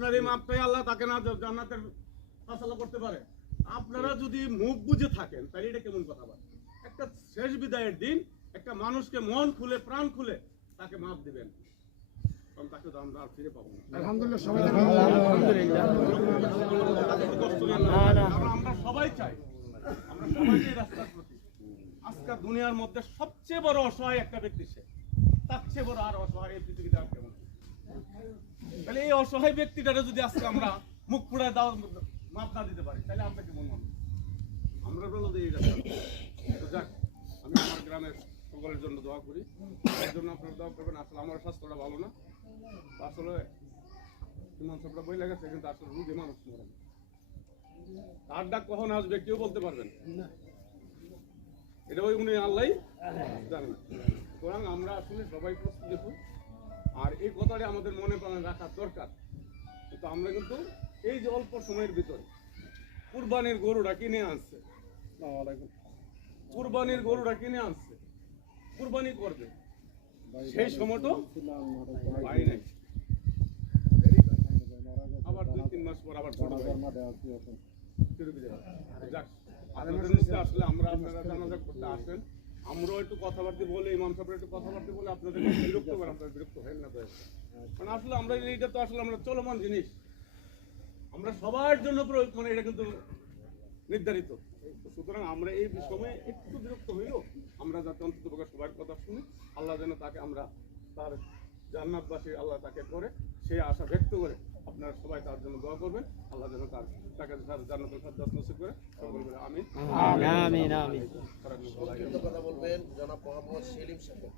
আপনার এই মাপটাই আল্লাহ তাকে না জান্নাতের ফয়সালা করতে পারে। আপনারা যদি মুখ বুঝে থাকেন তাহলে এটা কেমন কথা বলে? একটা শেষ বিদায়ের দিন একটা মানুষকে মন খুলে প্রাণ খুলে তাকে মাপ দিবেন, কারণ তাকে তো আমরা আর ফিরে পাবো না। আলহামদুলিল্লাহ, সবাই আমরা সবাই চাই, আমরা সবাই চাই রাস্তার প্রতি। আজকে দুনিয়ার মধ্যে সবচেয়ে বড় অসহায় একটা ব্যক্তি, সে তার চেয়ে বড় আর অসহায় এই পৃথিবীতে আর কেমন? তাহলে এই অসহায় ব্যক্তিটারে যদি আজকে আমরা মুখ পুড়ায় দাও মাপ না দিতে পারি, তাহলে আমরা কি মন মানব? আমরা বলো যে এই রাস্তা। তো যাক, আমি আমার গ্রামের সকলের জন্য দোয়া করি, এর জন্য আপনারা দোয়া করবেন। আসলে আমার স্বাস্থ্যটা ভালো না, আসলে ইমাম সাহেবরা বই লাগাচ্ছে, কিন্তু আসলে রুগী মানুষ মরে না। তার ডাক কখন আসবে কেউ বলতে পারবেন না, এটা ওই উনি আল্লাহ জানেন। সুতরাং আমরা আসলে সবাই প্রস্তুতি দেখুন, আর এই কথাটা আমাদের মনে প্রাণে রাখার দরকার। কিন্তু আমরা কিন্তু এই যে অল্প সময়ের ভিতরে কুরবানির গরুটা কিনে আনছে, কুরবানির গরুটা কিনে আনছে, কুরবানি করবে, সেই সময়টা পাই নাই। আবার 2-3 মাস পর আবার ছোট ভাই যাক, আপনাদের নিচে আসলে আমরা আপনারা জানাজা করতে আসেন, আমরাও একটু কথাবার্তা বলে, ইমাম সাহেবের একটু কথাবার্তা বলে আপনাদের বিরক্ত করে, আপনারা বিরক্ত হয় না। মানে আসলে আমরা এইটা তো আসলে আমরা চলমান জিনিস, আমরা সবার জন্য মানে এটা কিন্তু নির্ধারিত। সুতরাং আমরা এই সময়ে একটু বিরক্ত হইলেও আমরা যাতে অন্তত সবার কথা শুনি, আল্লাহ যেন তাকে আমরা তার জান্নাতবাসী আল্লাহ তাকে করে সেই আশা ব্যক্ত করে আপনারা সবাই তার জন্য দোয়া করবেন। আল্লাহ যেন তাকে জান্নাতুল ফেরদাউস নসিব করে। আমিন। আমিন। কথা বলবেন জনাব মোহাম্মদ সেলিম সাহেব।